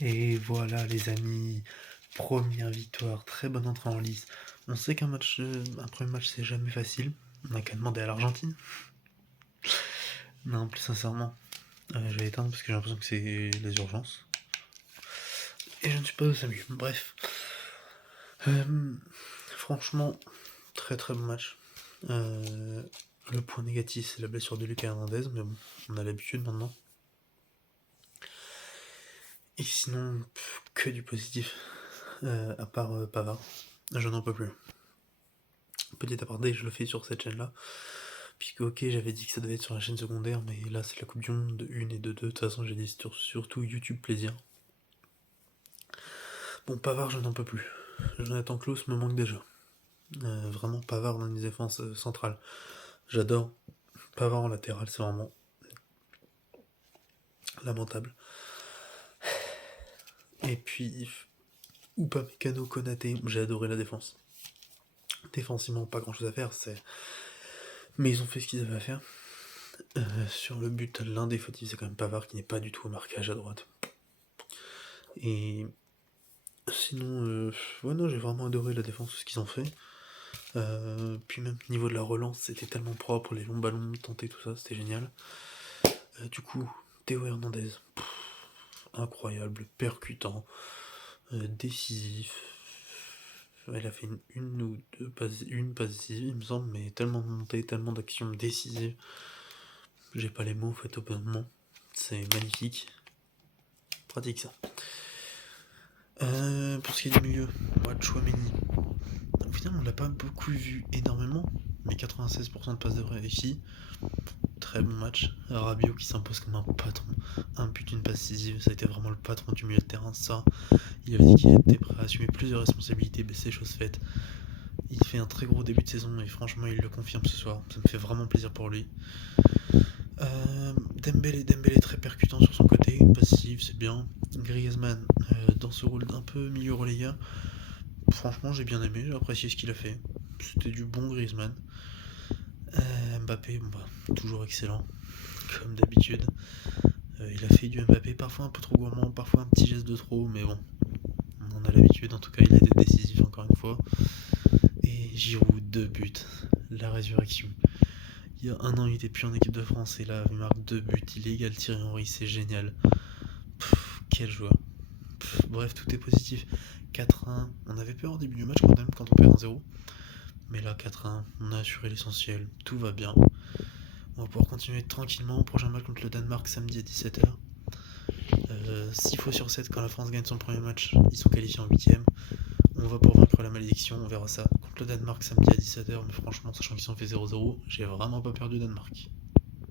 Et voilà les amis, première victoire, très bonne entrée en lice. On sait un premier match c'est jamais facile, on n'a qu'à demander à l'Argentine. Non, plus sincèrement, je vais éteindre parce que j'ai l'impression que c'est les urgences. Et je ne suis pas au SAMU, bref. Euh, Franchement, très très bon match. Le point négatif c'est la blessure de Lucas Hernandez, mais bon, on a l'habitude maintenant. Et sinon, que du positif, à part Pavard. Je n'en peux plus. Petit aparté, je le fais sur cette chaîne-là. Puisque, ok, j'avais dit que ça devait être sur la chaîne secondaire, mais là, c'est la Coupe du Monde de 1 et de 2. De toute façon, j'ai dit surtout YouTube plaisir. Bon, Pavard, je n'en peux plus. Jonathan Klaus me manque déjà. Vraiment, Pavard dans les défenses centrales. J'adore. Pavard en latéral, c'est vraiment lamentable. Et puis, Upamecano, Konaté, j'ai adoré la défense. Défensivement, pas grand chose à faire, mais ils ont fait ce qu'ils avaient à faire. Sur le but, l'un des fautifs, c'est quand même Pavard qui n'est pas du tout au marquage à droite. Et sinon, ouais, non, j'ai vraiment adoré la défense, ce qu'ils ont fait. Puis même au niveau de la relance, c'était tellement propre, les longs ballons tentés, tout ça, c'était génial. Du coup, Théo Hernandez, incroyable, percutant, décisif. Elle a fait une ou deux passes, une passe décisive, il me semble, mais tellement de montées, tellement d'actions décisives. J'ai pas les mots, en fait, au bon moment. C'est magnifique. Pratique ça. Pour ce qui est du milieu, moi, Chouameni. Au final, on l'a pas beaucoup vu énormément, mais 96% de passes de réussi. Très bon match. Rabiot qui s'impose comme un patron. Un but, une passe décisive, ça a été vraiment le patron du milieu de terrain. Ça, il avait dit qu'il était prêt à assumer plusieurs responsabilités, mais c'est chose faite. Il fait un très gros début de saison et franchement, il le confirme ce soir. Ça me fait vraiment plaisir pour lui. Dembélé très percutant sur son côté, passif, c'est bien. Griezmann dans ce rôle d'un peu milieu relayeur. Franchement, j'ai bien aimé, j'ai apprécié ce qu'il a fait. C'était du bon Griezmann. Mbappé, bon bah, toujours excellent, comme d'habitude. Il a fait du Mbappé, parfois un peu trop gourmand, parfois un petit geste de trop, mais bon, on en a l'habitude. En tout cas, il a été décisif encore une fois. Et Giroud, 2 buts, la résurrection. Il y a un an, il était plus en équipe de France et là, il marque 2 buts, il égale Thierry Henry, c'est génial. Quel joueur. Bref, tout est positif. 4-1, on avait peur au début du match quand même, quand on perd 1-0. Mais là, 4-1, on a assuré l'essentiel, tout va bien. On va pouvoir continuer tranquillement au prochain match contre le Danemark samedi à 17h. 6 fois sur 7 quand la France gagne son premier match, ils sont qualifiés en 8ème. On va pour vaincre la malédiction, on verra ça contre le Danemark samedi à 17h, mais franchement, sachant qu'ils sont fait 0-0, j'ai vraiment pas perdu Danemark.